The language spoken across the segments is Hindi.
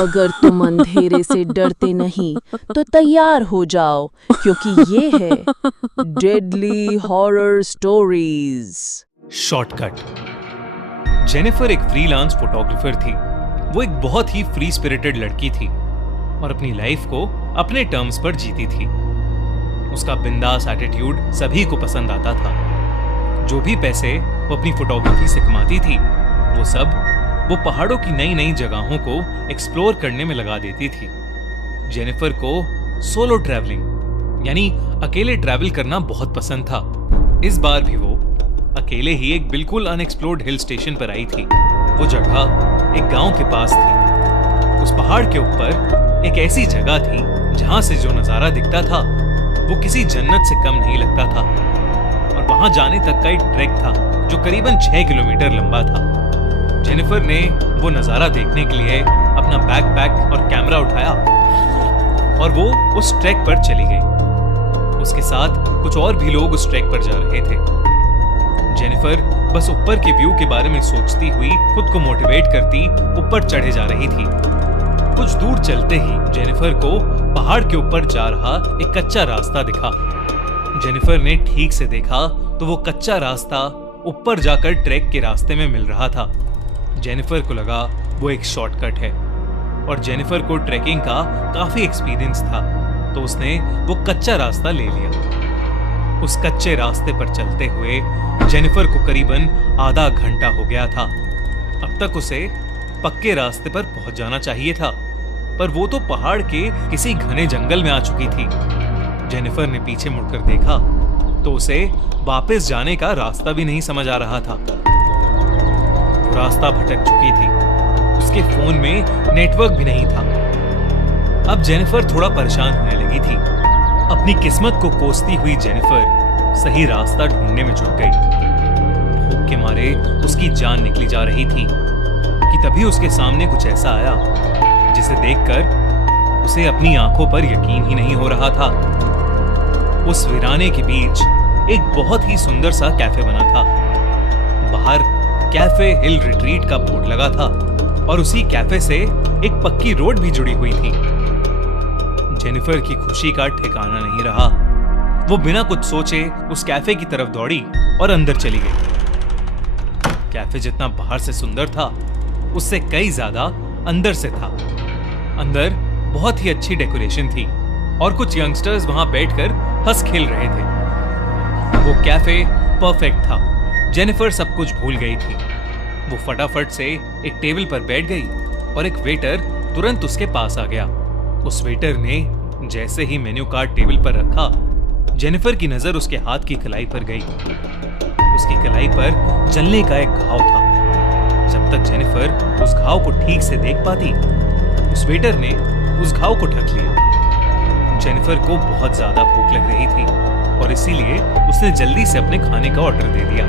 अगर तुम अंधेरे से डरते नहीं तो तैयार हो जाओ, क्योंकि ये है deadly horror stories. Shortcut. Jennifer एक फ्रीलांस फोटोग्राफर थी। वो एक बहुत ही फ्री स्पिरिटेड लड़की थी और अपनी लाइफ को अपने टर्म्स पर जीती थी। उसका बिंदास एटीट्यूड सभी को पसंद आता था। जो भी पैसे वो अपनी फोटोग्राफी से कमाती थी, वो सब वो पहाड़ों की नई नई जगहों को एक्सप्लोर करने में लगा देती थी। जेनिफर को सोलो ट्रैवलिंग यानी अकेले ट्रैवल करना बहुत पसंद था। इस बार भी वो अकेले ही एक बिल्कुल अनएक्सप्लोर्ड हिल स्टेशन पर आई थी। वो जगह एक गांव के पास थी। उस पहाड़ के ऊपर एक ऐसी जगह थी जहां से जो नजारा दिखता था वो किसी जन्नत से कम नहीं लगता था। और वहां जाने तक का एक ट्रैक था जो करीबन 6 किलोमीटर लंबा था। जेनिफर ने वो नजारा देखने के लिए अपना बैकपैक और कैमरा उठाया और वो उस ट्रैक पर चली गई। उसके साथ कुछ और भी लोग उस ट्रैक पर जा रहे थे। जेनिफर बस ऊपर के व्यू के बारे में सोचती हुई खुद को मोटिवेट करती ऊपर चढ़े जा रही थी। कुछ दूर चलते ही जेनिफर को पहाड़ के ऊपर जा रहा एक कच्चा रास्ता दिखा। जेनिफर ने ठीक से देखा तो वो कच्चा रास्ता ऊपर जाकर ट्रैक के रास्ते में मिल रहा था। जेनिफर को लगा वो एक शॉर्टकट है और जेनिफर को ट्रैकिंग का काफी एक्सपीरियंस था, तो उसने वो कच्चा रास्ता ले लिया। उस कच्चे रास्ते पर चलते हुए जेनिफर को करीबन आधा घंटा हो गया था। अब तक उसे पक्के रास्ते पर पहुंच जाना चाहिए था, पर वो तो पहाड़ के किसी घने जंगल में आ चुकी थी। जेनिफर ने पीछे मुड़कर देखा तो उसे वापस जाने का रास्ता भी नहीं समझ आ रहा था। वो रास्ता भटक चुकी थी। उसके फोन में नेटवर्क भी नहीं था। अब जेनिफर थोड़ा परेशान होने लगी थी। अपनी किस्मत को कोसती हुई जेनिफर सही रास्ता ढूंढने में जुट गई। भूख के मारे उसकी जान निकली जा रही थी कि तभी उसके सामने कुछ ऐसा आया जिसे देखकर उसे अपनी आंखों पर यकीन ही नहीं हो रहा था। उस वीराने के बीच एक बहुत ही सुंदर सा कैफे बना था। बाहर कैफे हिल रिट्रीट का बोर्ड लगा था और उसी कैफे से एक पक्की रोड भी जुड़ी हुई थी। जेनिफर की खुशी का ठिकाना नहीं रहा। वो बिना कुछ सोचे उस कैफे की तरफ दौड़ी और अंदर चली गई। कैफे जितना बाहर से सुंदर था, उससे कई ज्यादा अंदर से था। अंदर बहुत ही अच्छी डेकोरेशन थी और कुछ यंगस्टर्स वहां बैठकर हंस खेल रहे थे। वो कैफे परफेक्ट था। जेनिफर सब कुछ भूल गई थी। वो फटाफट से एक टेबल पर बैठ गई और एक वेटर तुरंत उसके पास आ गया। उस वेटर ने जैसे ही मेन्यू कार्ड टेबल पर रखा, जेनिफर की नजर उसके हाथ की कलाई पर गई। उसकी कलाई पर जलने का एक घाव था। जब तक जेनिफर उस घाव को ठीक से देख पाती, उस वेटर ने उस घाव को ढक लिया। जेनिफर को बहुत ज्यादा भूख लग रही थी और इसीलिए उसने जल्दी से अपने खाने का ऑर्डर दे दिया।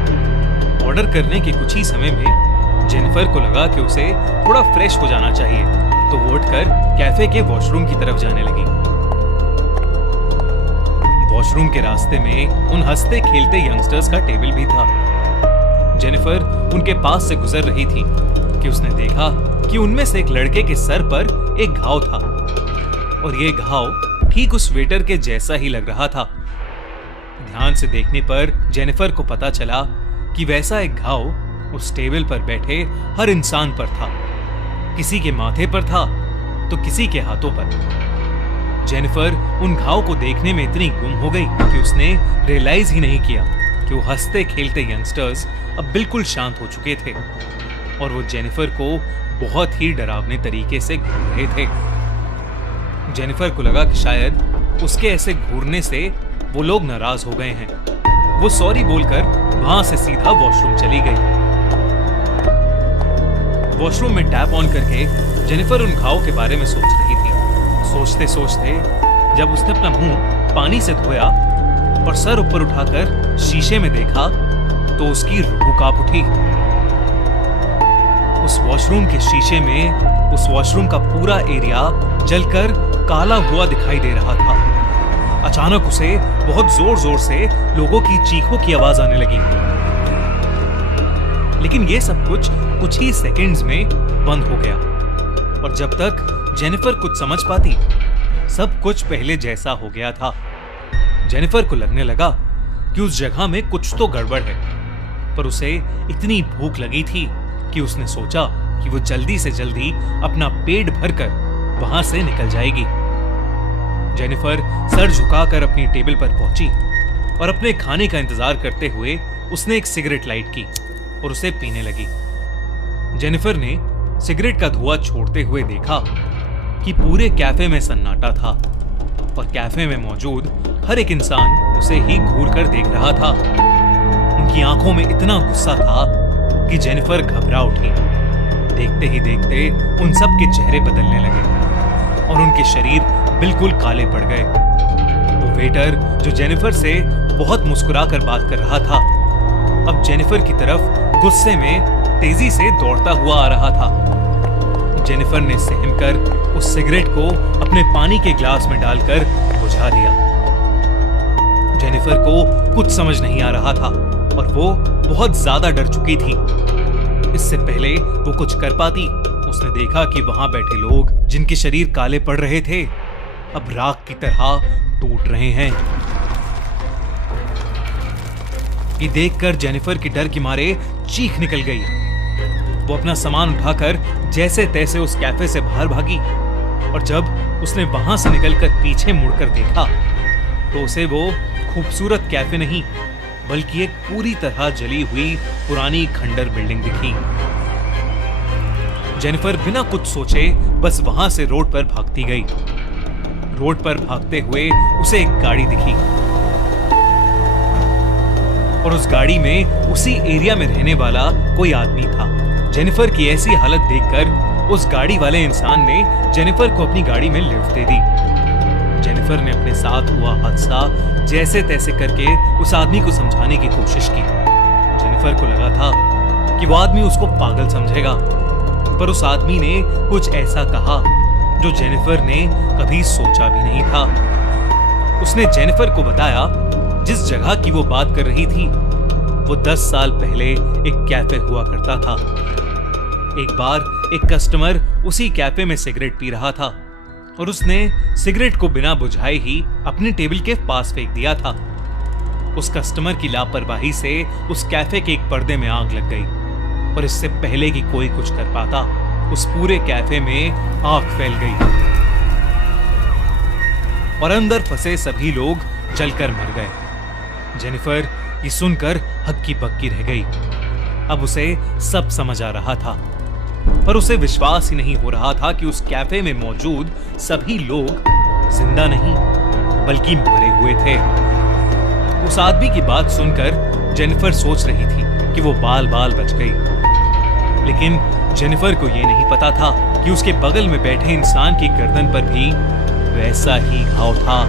ऑर्डर करने के कुछ ही समय में जेनिफर को लगा कि उसे थोड़ा फ्रेश हो जाना चाहिए, तो वो उठकर कैफे के वॉशरूम की तरफ जाने लगी। वॉशरूम के रास्ते में उन हंसते खेलते यंगस्टर्स का टेबल भी था। जेनिफर उनके पास से गुजर रही थी कि उसने देखा कि उनमें से एक लड़के के सर पर एक घाव था और ये घाव ठीक उस वेटर के जैसा ही लग रहा था। ध्यान से देखने पर जेनिफर को पता चला कि वैसा एक घाव उस टेबल पर बैठे हर इंसान पर था। किसी के माथे पर था तो किसी के हाथों पर। जेनिफर उन घाव को देखने में इतनी गुम हो गई कि उसने रियलाइज ही नहीं किया कि वो हंसते खेलते यंगस्टर्स अब बिल्कुल शांत हो चुके थे और वो जेनिफर को बहुत ही डरावने तरीके से घूर रहे थे। जेनिफर को लगा कि शायद उसके ऐसे घूरने से वो लोग नाराज हो गए हैं। वो सॉरी बोलकर वहां से सीधा वॉशरूम चली गई। वॉशरूम में टैप ऑन करके जेनिफर उन घाव के बारे में सोच रही थी। सोचते सोचते जब उसने अपना मुंह पानी से धोया और सर ऊपर उठाकर शीशे में देखा तो उसकी रूह कांप उठी। उस वॉशरूम के शीशे में उस वॉशरूम का पूरा एरिया जलकर काला हुआ दिखाई दे रहा था। अचानक उसे बहुत जोर जोर से लोगों की चीखों की आवाज आने लगी, लेकिन ये सब कुछ ही सेकंड्स में बंद हो गया। और जब तक जेनिफर कुछ समझ पाती, सब कुछ पहले जैसा हो गया था। जेनिफर को लगने लगा कि उस जगह में कुछ तो गड़बड़ है, पर उसे इतनी भूख लगी थी कि उसने सोचा कि वो जल्दी से जल्दी अपना पेट भरकर वहां से निकल जाएगी। जेनिफर सर झुकाकर अपनी टेबल पर पहुंची और अपने खाने का इंतजार करते हुए उसने एक सिगरेट लाइट की और उसे पीने लगी। जेनिफर ने सिगरेट का धुआं छोड़ते हुए देखा कि पूरे कैफे में सन्नाटा था और कैफे में मौजूद हर एक इंसान उसे ही घूर कर देख रहा था। उनकी आंखों में इतना गुस्सा था कि जेनिफर घबरा उठी। देखते ही देखते उन सब के चेहरे बदलने लगे और उनके शरीर बिल्कुल काले पड़ गए। वो वेटर जो जेनिफर से बहुत मुस्कुराकर बात कर रहा था, अब जेनिफर की तरफ गुस्से में तेजी से दौड़ता हुआ आ रहा था। जेनिफर ने सहमकर उस सिगरेट को अपने पानी के ग्लास में डालकर बुझा दिया। जेनिफर को कुछ समझ नहीं आ रहा था और वो बहुत ज्यादा डर चुकी थी। इससे पहले वो कुछ कर पाती, उसने देखा कि वहां बैठे लोग जिनके शरीर काले पड़ रहे थे, अब राख की तरह टूट रहे हैं। ये देखकर जेनिफर की डर के मारे चीख निकल गई। वो अपना सामान उठाकर जैसे तैसे उस कैफे से बाहर भागी और जब उसने वहां से निकलकर पीछे मुड़कर देखा तो उसे वो खूबसूरत कैफे नहीं बल्कि एक पूरी तरह जली हुई पुरानी खंडर बिल्डिंग दिखी। जेनिफर बिना कुछ सोचे बस वहां से रोड पर भागती गई। रोड पर भागते हुए उसे एक गाड़ी दिखी और उस गाड़ी में उसी एरिया में रहने वाला कोई आदमी था। जेनिफर की ऐसी हालत देखकर उस गाड़ी वाले इंसान ने जेनिफर को अपनी गाड़ी में लिफ्ट दे दी। जेनिफर ने अपने साथ हुआ हादसा जैसे तैसे करके उस आदमी को समझाने की कोशिश की। जेनिफर को लगा था कि वो आदमी उसको पागल समझेगा, पर उस आदमी ने कुछ ऐसा कहा जो जेनिफर ने कभी सोचा भी नहीं था। उसने जेनिफर को बताया जिस जगह की वो बात कर रही थी वो 10 साल पहले एक कैफे हुआ करता था। एक बार एक कस्टमर उसी कैफे में सिगरेट पी रहा था और उसने सिगरेट को बिना बुझाए ही अपने टेबल के पास फेंक दिया था। उस कस्टमर की लापरवाही से उस कैफे के एक पर्दे में आग लग गई और इससे पहले कि कोई कुछ कर पाता उस पूरे कैफे में आग फैल गई और अंदर फंसे सभी लोग जलकर मर गए। जेनिफर ये सुनकर हक्की बक्की रह गई। अब उसे सब समझ आ रहा था, पर उसे विश्वास ही नहीं हो रहा था कि उस कैफे में मौजूद सभी लोग जिंदा नहीं बल्कि मरे हुए थे। उस आदमी की बात सुनकर जेनिफर सोच रही थी कि वो बाल बाल बच गई, लेकिन जेनिफर को यह नहीं पता था कि उसके बगल में बैठे इंसान की गर्दन पर भी वैसा ही घाव था।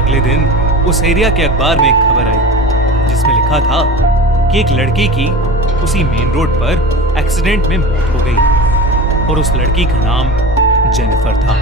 अगले दिन उस एरिया के अखबार में एक खबर आई जिसमें लिखा था कि एक लड़की की उसी मेन रोड पर एक्सीडेंट में मौत हो गई और उस लड़की का नाम जेनिफर था।